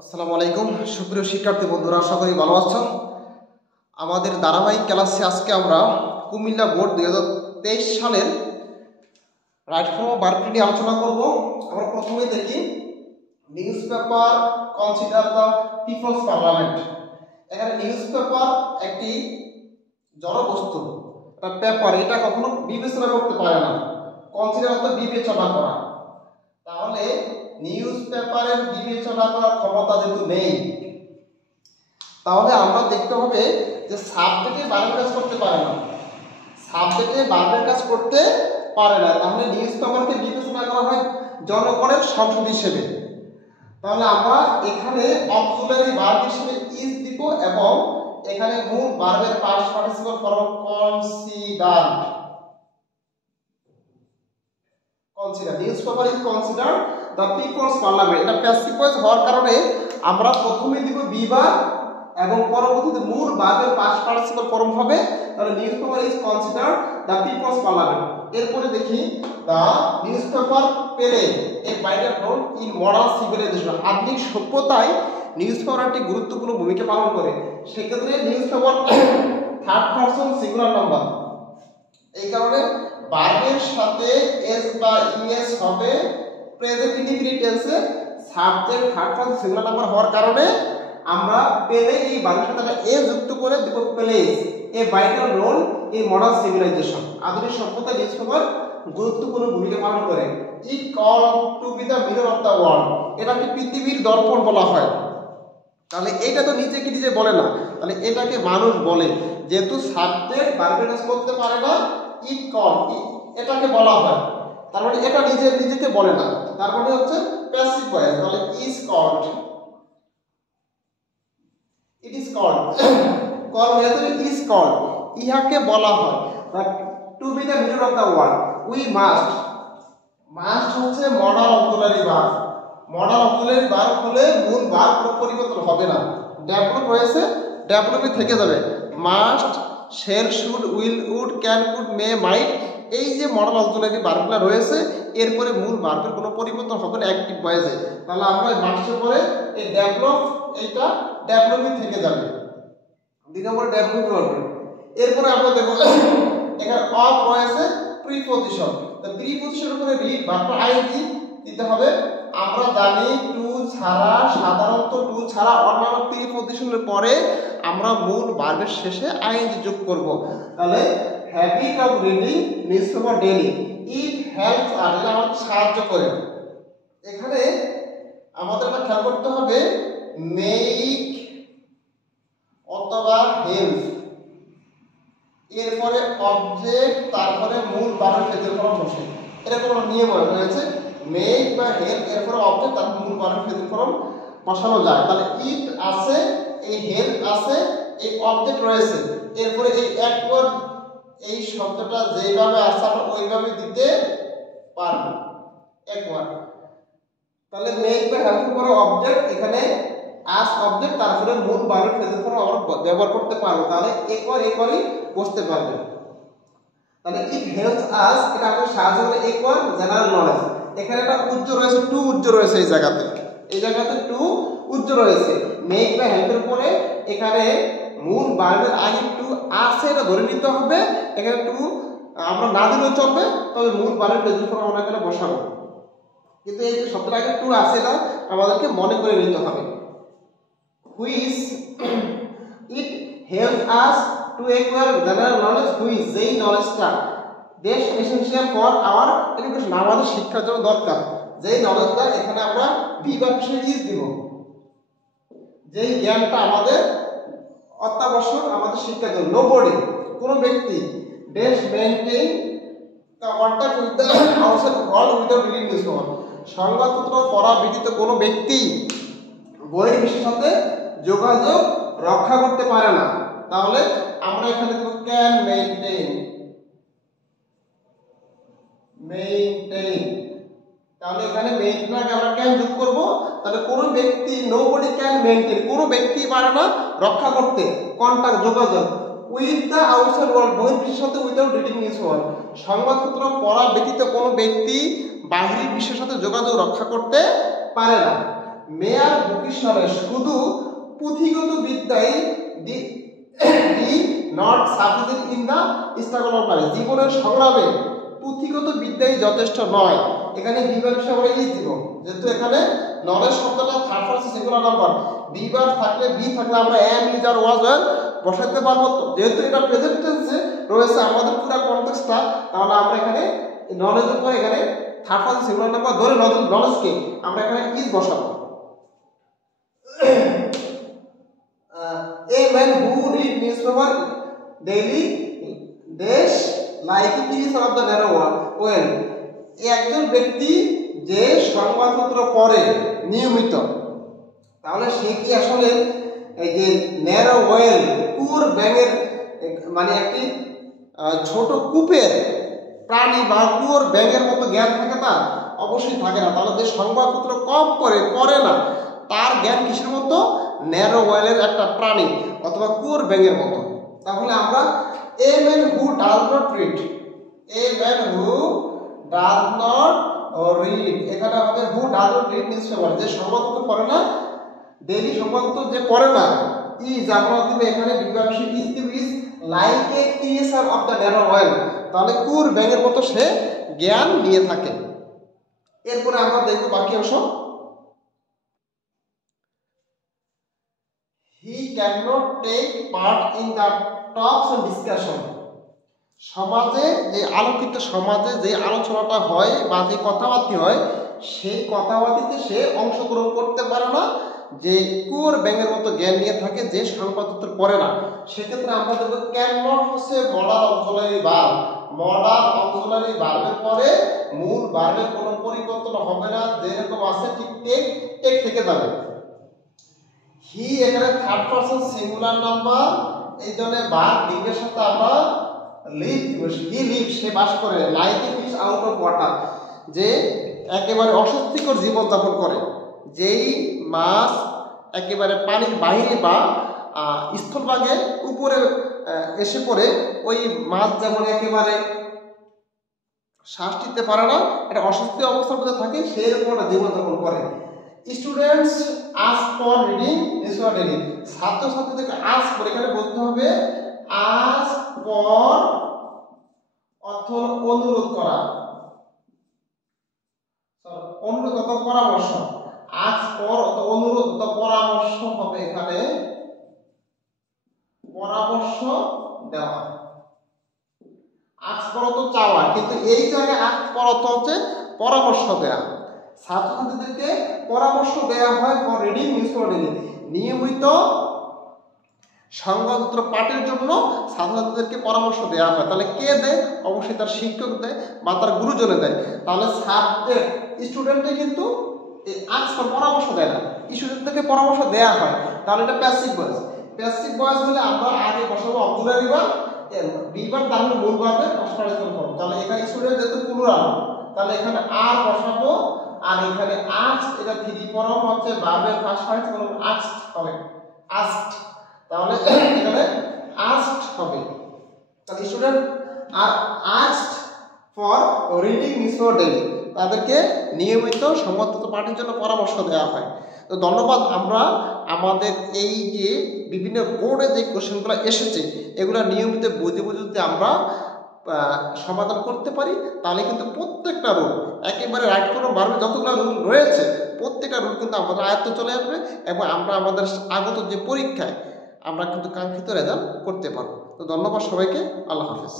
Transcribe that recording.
আসসালামু আলাইকুম সুপ্রিয় শিক্ষার্থী বন্ধুরা, আশা করি ভালো আছেন। আমাদের ধারাবাহিক ক্লাসে আজকে আমরা কুমিল্লা বোর্ড 2023 সালের রাইট ফ্রম ভার্ব নিয়ে আলোচনা করব। আমরা প্রথমে দেখি newspaper consider the people's parliament. এখানে নিউজ পেপার একটি জড়বস্তু, একটা পেপার, এটা কখনো বিবেচনা করতে পারে না। কনসিডার অর্থ বিবেচনা করা, তাহলে নিউজ পেপারের বিবেচনা করার ক্ষমতা যেহেতু নেই, তাহলে আমরা দেখতে হবে যে সাবজেক্টে ভার্বের কাজ করতে পারে না, সাবজেক্টে ভার্বের কাজ করতে পারে না, তাহলে নিউজ পেপারকে বিবেচনা করা হয় জনগণের সংসদ হিসেবে। তাহলে আমরা এখানে অক্সিলারি ভার্ব হিসেবে ইজ দিব এবং এখানে মূল ভার্বের past participle form consider. Newspaper is consider the people's parliament. এটা প্যাসিভ ভয়েস হওয়ার কারণে আমরা প্রথমে দিব বি ভার্ব এবং পরবর্তীতে মূল ভার্বের পাস্ট পার্টিসিপল ফর্ম হবে। তাহলে newspaper is consider the people's parliament. এরপরে দেখি the newspaper play a vital role in modern civilisation. আধুনিক সভ্যতায় নিউজ পেপার একটি গুরুত্বপূর্ণ ভূমিকা পালন করে। সেক্ষেত্রে newspaper third person singular number, এই কারণে ভার্বের সাথে এস বা ইএস হবে প্রেজেন্ট ইনডিফিনিট টেন্সে। Subject third person singular number হওয়ার কারণে আমরা পেলে এই ভার্বের সাথে এ যুক্ত করে দেব place a vital role in modern civilisation. আধুনিক সভ্যতায় নিউজ পেপার গুরুত্বপূর্ণ ভূমিকা পালন করে। It call to be the mirror of the world. এটাকে পৃথিবীর দর্পণ বলা হয়। তাহলে এটা তো নিজেকে নিজে বলে না, তাহলে এটাকে মানুষ বলে। যেহেতু সাবজেক্ট ভার্বের কাজ করতে পারে না, ইট কল এটাকে বলা হয়, তার মানে এটা নিজেকে বলে না, তার মানে হচ্ছে প্যাসিভ ভয়েস। তাহলে is called, it is called, call হয়ে যাবে ইজ কল্ড, ইহাকে বলা হয়। To be the mirror of the world we must, must হচ্ছে modal auxiliary verb. Modal auxiliary verb হলে মূল ভার্ব পরিবর্তন হবে না, ডেভেলপ হয়েছে ডেভেলপই থেকে যাবে। Must, shall, should, will, would, can, could, may, might, এই যে মডাল অক্সিলারি ভার্বগুলো রয়েছে এরপরে মূল ভার্বের কোনো পরিবর্তন হবে না অ্যাক্টিভ ভয়েসে। তাহলে আমরা মাস্টের পরে এই ডেভেলপ, এইটা ডেভেলপই থেকে যাবে, দুই নম্বর ডেভেলপ হবে। এরপরে আমরা দেখব এখানে অফ রয়েছে প্রিপজিশন। তো প্রিপজিশনের উপরে রিড ভার্ব আইএনজি দিতে হবে। আমরা জানি টু ছাড়া, সাধারণত টু ছাড়া অন্যান্য প্রিপজিশনের পরে আমরা মূল ভার্বের শেষে আইএনজি যোগ করব। তাহলে habit of reading news paper daily, it helps us, এটা আমাদের সাহায্য করে। এখানে আমাদের একটা খেয়াল করতে হবে মেক অথবা হেল্প, এরপরে অবজেক্ট, তারপরে মূল ভার্বের প্রেজেন্ট ফর্ম বসে, এরকম নিয়ম রয়েছে। মেক বা হেল্প এরপরে অবজেক্ট, তারপর মূল ভার্বের প্রেজেন্ট ফর্ম বসানো যায়। তাহলে ইট আছে, এই হেল্প আছে, এই অবজেক্ট রয়েছে, এরপরে এই একবার এই শব্দটা যেভাবে আছে আমরা ওইভাবে দিতে পারবো একবার। তাহলে মেক বা হেল্প করে অবজেক্ট, এখানে আস অবজেক্ট, তারপরে মূল ভার্বের প্রেজেন্ট ফর্ম আমরা ব্যবহার করতে পারবো। তাহলে একবারই বসতে পারবে। তাহলে ইট হেল্পস আস, এটা আমাদের সাহায্য করে। একবার জেনারেল নলেজ, এখানে একটা উজ্জ রয়েছে, টু উজ্জ রয়েছে, এই জায়গাতে টু উজ্জ রয়েছে। মেক বা হেল্পের পরে এখানে মূল ভার্বের আগে টু আছে, এটা ধরে নিতে হবে। এখানে টু আমরা না দিলেও চলবে, তবে মূল ভার্বের প্রেজেন্ট ফর্ম আমরা এখানে বসাবো। কিন্তু এই শব্দের আগে টু আছে না, আমাদেরকে মনে করে নিতে হবে। Which, it helps us to acquire general knowledge, which, যেই নলেজটা বেশ এসেনশিয়াল ফর আওয়ার এডুকেশন, আমাদের শিক্ষার জন্য দরকার। যেই নলেজটা, এখানে আমরা বি ভার্ব হিসেবে ইজ দিব। যেই জ্ঞানটা আমাদের অত্যাবশ্যক আমাদের শিক্ষার জন্য। নোবডি, কোনো ব্যক্তি, dash maintain the contact with the outside world without reading news paper, সংবাদপত্র পড়া ব্যতীত কোনো ব্যক্তি বহির্বিশ্বের সাথে যোগাযোগ রক্ষা করতে পারে না। তাহলে আমরা এখানে দেব ক্যান মেইনটেইন, মেইনটেইন। তাহলে এখানে মেইনটেইনকে আমরা ক্যান যোগ করব। তাহলে কোনো ব্যক্তি, নোবডি ক্যান মেইনটেইন, কোনো ব্যক্তি পারে না রক্ষা করতে কন্টাক্ট যোগাযোগ উইথ দ্য আউটসাইড ওয়ার্ল্ড, বহির্বিশ্বের সাথে উইদাউট রিডিং নিউজ পেপার, সংবাদপত্র পড়া ব্যতীত কোনো ব্যক্তি বাহির বিশ্বের সাথে যোগাযোগ রক্ষা করতে পারে না। মেয়ার বুকিশ নলেজ, শুধু পুঁথিগত বিদ্যাই the not sufficient in the struggle of life, জীবনের সংগ্রামে পুঁথিগত বিদ্যাই যথেষ্ট নয়। এখানে বিভাগ হিসেবে আমরা ইজ দিব, যেহেতু এখানে নলেজ শব্দটা থার্ড পারসন সিঙ্গুলার নাম্বার, বিভাগ থাকলে বি থাকলে আমরা am is are was were বসাতে পারবো। যেহেতু এটা প্রেজেন্ট টেন্সে রয়েছে আমাদের পুরো কনটেক্সটটা, তাহলে আমরা এখানে নলেজের পর এখানে থার্ড পারসন সিঙ্গুলার নাম্বার ধরে নলেজকে আমরা এখানে ইজ বসাবো। A man who read newspaper daily dash like a piece of the narrow world, একজন ব্যক্তি যে সংবাদপত্র পড়ে নিয়মিত, তাহলে সে কি আসলে এই যে ন্যারো ওয়েল কুয়োর ব্যাঙের মানে একটি ছোট কূপের প্রাণী বা কুয়োর ব্যাঙের মতো জ্ঞান থাকে তার? অবশ্যই থাকে না। তাহলে যে সংবাদপত্র কম পড়ে না, তার জ্ঞান কিসের মতো? ন্যারো ওয়েলের একটা প্রাণী অথবা কুয়োর ব্যাঙের মতো। তাহলে আমরা a man who does not read, a man who does not read, এখানে হবে who does not read newspaper, যে সংবাদপত্র পড়ে না, ডেইলি সংবাদপত্র যে পড়ে না, ইজ আমরা দিবে এখানে বিভাগী ইজ দিবে is like a creature of the narrow well, তাহলে কুয়োর ব্যাঙের মতো সে জ্ঞান নিয়ে থাকে। এরপরে আমরা দেখব বাকি অংশ। He cannot take part in the talks and discussion, সমাজে যে আলোকিত সমাজে যে আলোচনাটা হয় বা যে কথাবার্তা হয়, সেই কথাবার্তিতে সে অংশগ্রহণ করতে পারে না, যে কুয়োর ব্যাঙের মতো জ্ঞান নিয়ে থাকে, যে সংবাদপত্র পড়ে না। সেক্ষেত্রে আমরা দেখব ক্যান নট হচ্ছে modal auxiliary verb, modal auxiliary ভার্বের পরে মূল ভার্বের কোনো পরিবর্তন হবে না, যেরকম আছে ঠিক টেক থেকে যাবে। হি এখানে থার্ড পারসন সিঙ্গুলার নাম্বার, এই জন্য ভার্ব লিভের সাথে আমরা লিভ, হি লিভ সে বাস করে, like a fish out of water, যে একেবারে অস্বস্তিকর জীবন যাপন করে, যেই মাছ একেবারে পানির বাইরে বা স্থলভাগে উপরে এসে পড়ে, ওই মাছ যেমন একেবারে শ্বাস নিতে পারে না, এটা অস্বস্তি অবস্থার মধ্যে থাকে, সেই রকম একটা জীবনযাপন করে। Students ask for reading newspaper daily, ছাত্রছাত্রীদেরকে আস্ক করে, এখানে বলতে হবে আস্ক ফর অর্থ অনুরোধ করা, অনুরোধ অথবা পরামর্শ, আস্ক ফর অথবা অনুরোধ অথবা পরামর্শ হবে, এখানে পরামর্শ দেওয়া। আস্ক ফর তো চাওয়া, কিন্তু এই জায়গায় আস্ক ফর অর্থ হচ্ছে পরামর্শ দেওয়া। ছাত্রছাত্রীদেরকে পরামর্শ দেওয়া হয় ফর রিডিং নিউজপেপার ডেইলি, নিয়মিত সংবাদপত্র পাঠের জন্য ছাত্রছাত্রীদেরকে পরামর্শ দেওয়া হয়। তাহলে কে দেয়? অবশ্যই তার শিক্ষক দেয় বা তার গুরুজনে দেয়। তাহলে স্টুডেন্টে কিন্তু আস্ক ফর পরামর্শ দেয় না, স্টুডেন্টদেরকে পরামর্শ দেওয়া হয়। তাহলে এটা প্যাসিভ ভয়েস। প্যাসিভ ভয়েস হলে আমরা আগে বসাবো অক্সিলারি ভার্ব, বিভাগ তাহলে মূল ভার্বের পার্সোনাল ফর্ম। তাহলে এখানে স্টুডেন্ট যেহেতু প্লুরাল, তাহলে এখানে আর বসাবো, আর এখানে আস্কড, এটা থ্রি ফর্ম হচ্ছে ভার্বের ফার্স্ট পার্টিসিপল আস্কড হবে, আস্কড, তাহলে এখানে আস্কড হবে। তাহলে student are asked for reading newspaper daily, তাদেরকে নিয়মিত সংবাদপত্র পাঠের জন্য পরামর্শ দেওয়া হয়। তো ধন্যবাদ। আমরা আমাদের এই যে বিভিন্ন বোর্ডে যে কোশ্চেনগুলো এসেছে, এগুলো নিয়মিত বুঝে যদি আমরা সমাধান করতে পারি, তাহলে কিন্তু প্রত্যেকটা রুল একেবারে রাইট কোনো ভার্বে যতগুলো রুল রয়েছে, প্রত্যেকটা রুল কিন্তু আমাদের আয়ত্তে চলে আসবে এবং আমরা আমাদের আগত যে পরীক্ষায় আমরা কিন্তু কাঙ্ক্ষিত রেজাল্ট করতে পারবো। তো ধন্যবাদ সবাইকে, আল্লাহ হাফেজ।